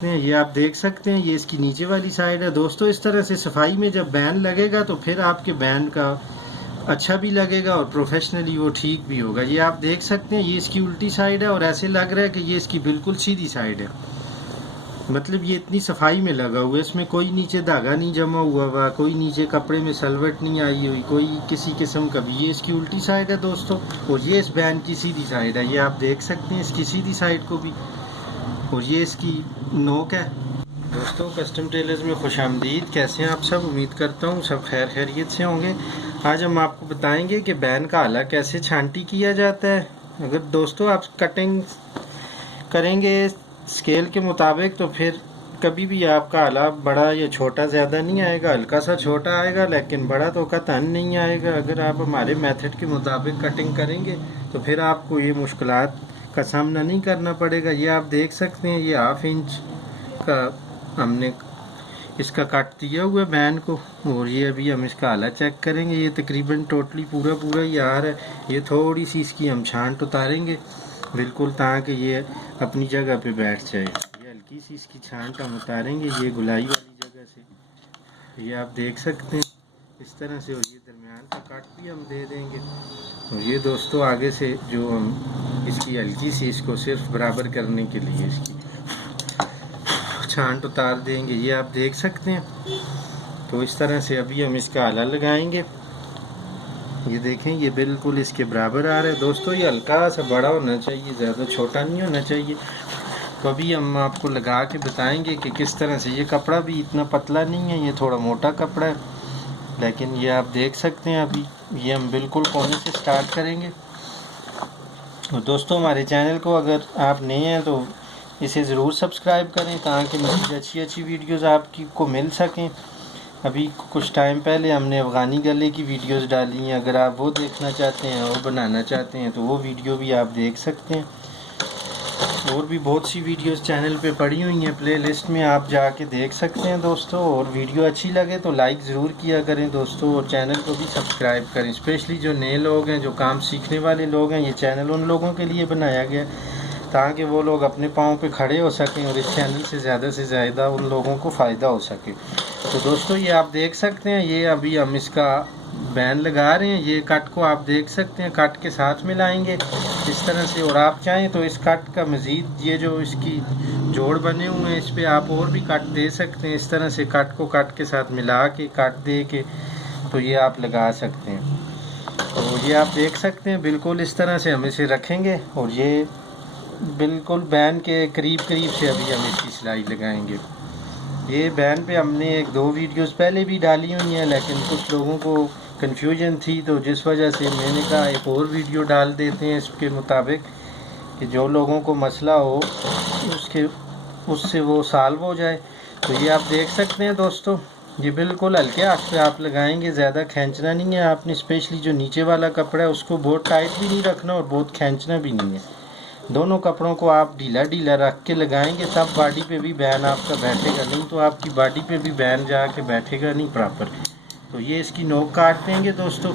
ये आप देख सकते हैं, ये इसकी नीचे वाली साइड है दोस्तों। इस तरह से सफाई में जब बैन लगेगा तो फिर आपके बैन का अच्छा भी लगेगा और प्रोफेशनली वो ठीक भी होगा। ये आप देख सकते हैं, ये इसकी उल्टी साइड है और ऐसे लग रहा है कि ये इसकी बिल्कुल सीधी साइड है। मतलब ये इतनी सफाई में लगा हुआ है, इसमें कोई नीचे धागा नहीं जमा हुआ हुआ, कोई नीचे कपड़े में सलवट नहीं आई हुई, कोई किसी किस्म का भी। ये इसकी उल्टी साइड है दोस्तों और ये इस बैन की सीधी साइड है। ये आप देख सकते हैं इसकी सीधी साइड को भी, और ये इसकी नोक है। दोस्तों कस्टम टेलर्स में खुश आमदीद। कैसे हैं आप सब? उम्मीद करता हूँ सब खैर खैरियत से होंगे। आज हम आपको बताएंगे कि बैन का आला कैसे छांटी किया जाता है। अगर दोस्तों आप कटिंग करेंगे स्केल के मुताबिक तो फिर कभी भी आपका आला बड़ा या छोटा ज़्यादा नहीं आएगा, हल्का सा छोटा आएगा लेकिन बड़ा तो कतई नहीं आएगा। अगर आप हमारे मेथड के मुताबिक कटिंग करेंगे तो फिर आपको ये मुश्किलात का सामना नहीं करना पड़ेगा। ये आप देख सकते हैं, ये 1/2 इंच का हमने इसका काट दिया हुआ है बैन को, और ये अभी हम इसका आला चेक करेंगे। ये तकरीबन टोटली पूरा ही आ रहा है। ये थोड़ी सी इसकी हम छांट उतारेंगे बिल्कुल ताकि ये अपनी जगह पे बैठ जाए। ये हल्की सी इसकी छांट हम उतारेंगे ये गुलाई वाली जगह से। ये आप देख सकते हैं इस तरह से, और ये दरमियान का काट भी हम दे देंगे। और ये दोस्तों आगे से जो हम इसकी हल्की सी इसको सिर्फ बराबर करने के लिए इसकी छांट उतार देंगे। ये आप देख सकते हैं। तो इस तरह से अभी हम इसका आला लगाएंगे। ये देखें ये बिल्कुल इसके बराबर आ रहा है दोस्तों। ये हल्का सा बड़ा होना चाहिए, ज़्यादा छोटा नहीं होना चाहिए। तो अभी हम आपको लगा के बताएंगे कि किस तरह से। ये कपड़ा भी इतना पतला नहीं है, ये थोड़ा मोटा कपड़ा है, लेकिन ये आप देख सकते हैं। अभी ये हम बिल्कुल कोने से स्टार्ट करेंगे। और दोस्तों हमारे चैनल को अगर आप नए हैं तो इसे ज़रूर सब्सक्राइब करें ताकि मज़ीद अच्छी वीडियोज़ आपकी को मिल सकें। अभी कुछ टाइम पहले हमने अफ़गानी गले की वीडियोज़ डाली हैं। अगर आप वो देखना चाहते हैं, वो बनाना चाहते हैं तो वो वीडियो भी आप देख सकते हैं। और भी बहुत सी वीडियोज़ चैनल पे पड़ी हुई हैं, प्लेलिस्ट में आप जाके देख सकते हैं दोस्तों। और वीडियो अच्छी लगे तो लाइक ज़रूर किया करें दोस्तों, और चैनल को भी सब्सक्राइब करें। स्पेशली जो नए लोग हैं, जो काम सीखने वाले लोग हैं, ये चैनल उन लोगों के लिए बनाया गया ताकि वो लोग अपने पाँव पे खड़े हो सकें और इस चैनल से ज़्यादा उन लोगों को फ़ायदा हो सके। तो दोस्तों ये आप देख सकते हैं, ये अभी हम इसका बैन लगा रहे हैं। ये कट को आप देख सकते हैं, कट के साथ मिलाएंगे इस तरह से। और आप चाहें तो इस कट का मज़ीद ये जो इसकी जोड़ बने हुए हैं इस पर आप और भी कट दे सकते हैं। इस तरह से कट को कट के साथ मिला के कट दे के तो ये आप लगा सकते हैं। तो ये आप देख सकते हैं बिल्कुल इस तरह से हम इसे रखेंगे, और ये बिल्कुल बैन के करीब से अभी हम इसकी सिलाई लगाएंगे। ये बैन पे हमने 1-2 वीडियोस पहले भी डाली हुई हैं, लेकिन कुछ लोगों को कन्फ्यूजन थी तो जिस वजह से मैंने कहा एक और वीडियो डाल देते हैं इसके मुताबिक कि जो लोगों को मसला हो उससे वो सॉल्व हो जाए। तो ये आप देख सकते हैं दोस्तों, ये बिल्कुल हल्के हाथ पे आप लगाएंगे, ज़्यादा खींचना नहीं है आपने। स्पेशली जो नीचे वाला कपड़ा है उसको बहुत टाइट भी नहीं रखना और बहुत खींचना भी नहीं है। दोनों कपड़ों को आप ढीला रख के लगाएंगे तब बॉडी पे भी बैन आपका बैठेगा, नहीं तो आपकी बॉडी पे भी बैन जाके बैठेगा नहीं प्रॉपर। तो ये इसकी नोक काट देंगे दोस्तों,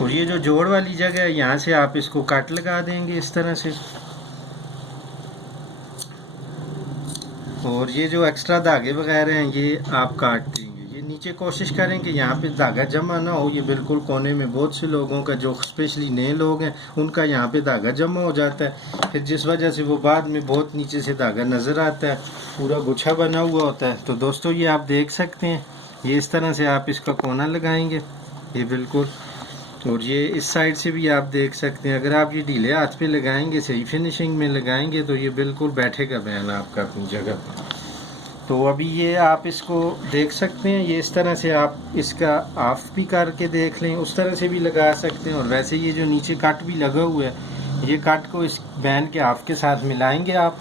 और ये जो जोड़ वाली जगह है यहाँ से आप इसको कट लगा देंगे इस तरह से। और ये जो एक्स्ट्रा धागे वगैरह हैं ये आप काट देंगे। ये नीचे कोशिश करें कि यहाँ पे धागा जमा ना हो। ये बिल्कुल कोने में बहुत से लोगों का, जो स्पेशली नए लोग हैं, उनका यहाँ पे धागा जमा हो जाता है, फिर जिस वजह से वो बाद में बहुत नीचे से धागा नज़र आता है, पूरा गुच्छा बना हुआ होता है। तो दोस्तों ये आप देख सकते हैं, ये इस तरह से आप इसका कोना लगाएंगे ये बिल्कुल। और ये इस साइड से भी आप देख सकते हैं। अगर आप ये ढीले हाथ पे लगाएंगे, सही फिनिशिंग में लगाएंगे तो ये बिल्कुल बैठेगा बैन आपका अपनी जगह पर। तो अभी ये आप इसको देख सकते हैं, ये इस तरह से आप इसका ऑफ भी करके देख लें, उस तरह से भी लगा सकते हैं। और वैसे ये जो नीचे कट भी लगा हुआ है, ये कट को इस बैन के ऑफ के साथ मिलाएंगे आप।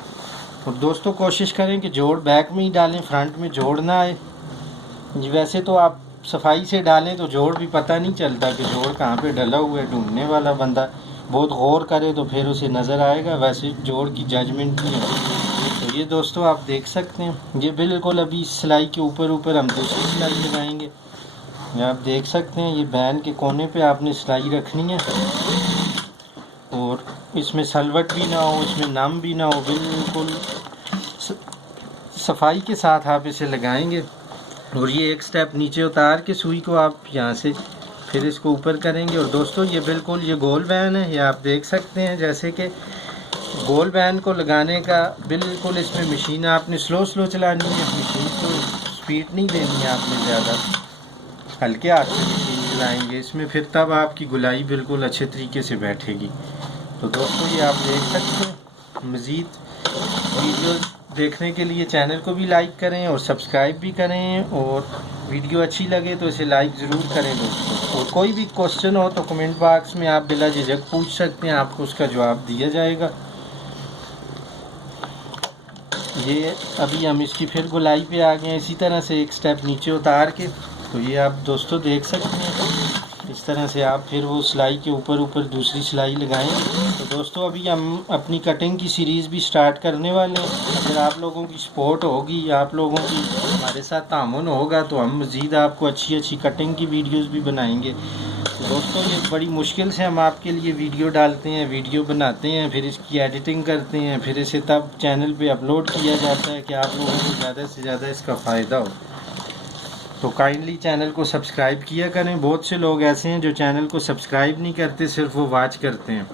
और दोस्तों कोशिश करें कि जोड़ बैक में ही डालें, फ्रंट में जोड़ ना आए। वैसे तो आप सफाई से डालें तो जोड़ भी पता नहीं चलता कि जोड़ कहाँ पे डला हुआ है। ढूंढने वाला बंदा बहुत गौर करे तो फिर उसे नज़र आएगा, वैसे जोड़ की जजमेंट नहीं होती। तो ये दोस्तों आप देख सकते हैं, ये बिल्कुल अभी सिलाई के ऊपर हम दूसरी सिलाई लगाएंगे। ये आप देख सकते हैं, ये बैन के कोने पे आपने सिलाई रखनी है और इसमें सलवट भी ना हो, इसमें नम भी ना हो, बिल्कुल सफाई के साथ आप इसे लगाएंगे। और ये एक स्टेप नीचे उतार के सुई को आप यहाँ से फिर इसको ऊपर करेंगे। और दोस्तों ये बिल्कुल ये गोल बैन है, ये आप देख सकते हैं। जैसे कि गोल बैन को लगाने का बिल्कुल इसमें मशीन आपने स्लो चलानी है, मशीन को स्पीड नहीं देनी है आपने ज़्यादा, हल्के हाथ से मशीन चलाएंगे इसमें, फिर तब आपकी गुलाई बिल्कुल अच्छे तरीके से बैठेगी। तो दोस्तों ये आप देख सकते हैं। मज़ीद वीडियो देखने के लिए चैनल को भी लाइक करें और सब्सक्राइब भी करें, और वीडियो अच्छी लगे तो इसे लाइक ज़रूर करें दोस्तों। और कोई भी क्वेश्चन हो तो कमेंट बॉक्स में आप बिला झिझक पूछ सकते हैं, आपको उसका जवाब दिया जाएगा। ये अभी हम इसकी फिर गुलाई पे आ गए हैं, इसी तरह से एक स्टेप नीचे उतार के। तो ये आप दोस्तों देख सकते हैं, इस तरह से आप फिर वो सिलाई के ऊपर दूसरी सिलाई लगाएंगे। तो दोस्तों अभी हम अपनी कटिंग की सीरीज़ भी स्टार्ट करने वाले हैं। अगर आप लोगों की सपोर्ट होगी, आप लोगों की हमारे साथ तामुन होगा, तो हम मज़ीद आपको अच्छी कटिंग की वीडियोस भी बनाएंगे। तो दोस्तों ये बड़ी मुश्किल से हम आपके लिए वीडियो डालते हैं, वीडियो बनाते हैं, फिर इसकी एडिटिंग करते हैं, फिर इसे तब चैनल पे अपलोड किया जाता है कि आप लोगों को ज़्यादा से ज़्यादा इसका फ़ायदा हो। तो काइंडली चैनल को सब्सक्राइब किया करें। बहुत से लोग ऐसे हैं जो चैनल को सब्सक्राइब नहीं करते, सिर्फ वो वॉच करते हैं।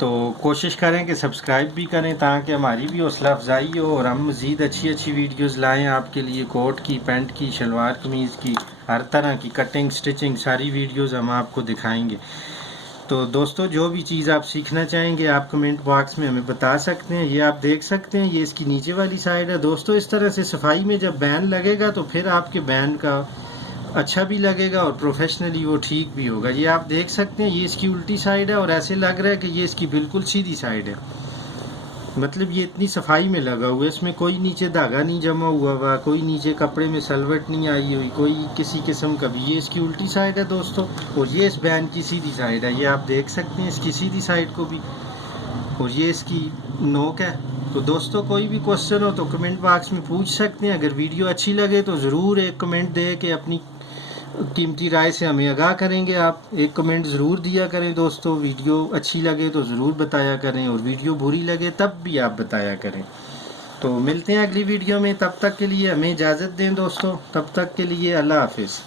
तो कोशिश करें कि सब्सक्राइब भी करें ताकि हमारी भी हौसला अफजाई हो और हम मज़ीद अच्छी वीडियोस लाएं आपके लिए। कोट की, पैंट की, शलवार कमीज़ की, हर तरह की कटिंग स्टिचिंग सारी वीडियोस हम आपको दिखाएंगे। तो दोस्तों जो भी चीज़ आप सीखना चाहेंगे आप कमेंट बॉक्स में हमें बता सकते हैं। ये आप देख सकते हैं, ये इसकी नीचे वाली साइड है। दोस्तों इस तरह से सफाई में जब बैन लगेगा तो फिर आपके बैन का अच्छा भी लगेगा और प्रोफेशनली वो ठीक भी होगा। ये आप देख सकते हैं, ये इसकी उल्टी साइड है और ऐसे लग रहा है कि ये इसकी बिल्कुल सीधी साइड है। मतलब ये इतनी सफाई में लगा हुआ है, इसमें कोई नीचे धागा नहीं जमा हुआ हुआ, कोई नीचे कपड़े में सलवट नहीं आई हुई, कोई किसी किस्म का भी। ये इसकी उल्टी साइड है दोस्तों, और ये इस बैन की सीधी साइड है। ये आप देख सकते हैं इसकी सीधी साइड को भी, और ये इसकी नोक है। तो दोस्तों कोई भी क्वेश्चन हो तो कमेंट बॉक्स में पूछ सकते हैं। अगर वीडियो अच्छी लगे तो ज़रूर एक कमेंट दे के अपनी कीमती राय से हमें आगाह करेंगे। आप एक कमेंट ज़रूर दिया करें दोस्तों। वीडियो अच्छी लगे तो ज़रूर बताया करें, और वीडियो बुरी लगे तब भी आप बताया करें। तो मिलते हैं अगली वीडियो में, तब तक के लिए हमें इजाज़त दें दोस्तों। तब तक के लिए अल्लाह हाफिज़।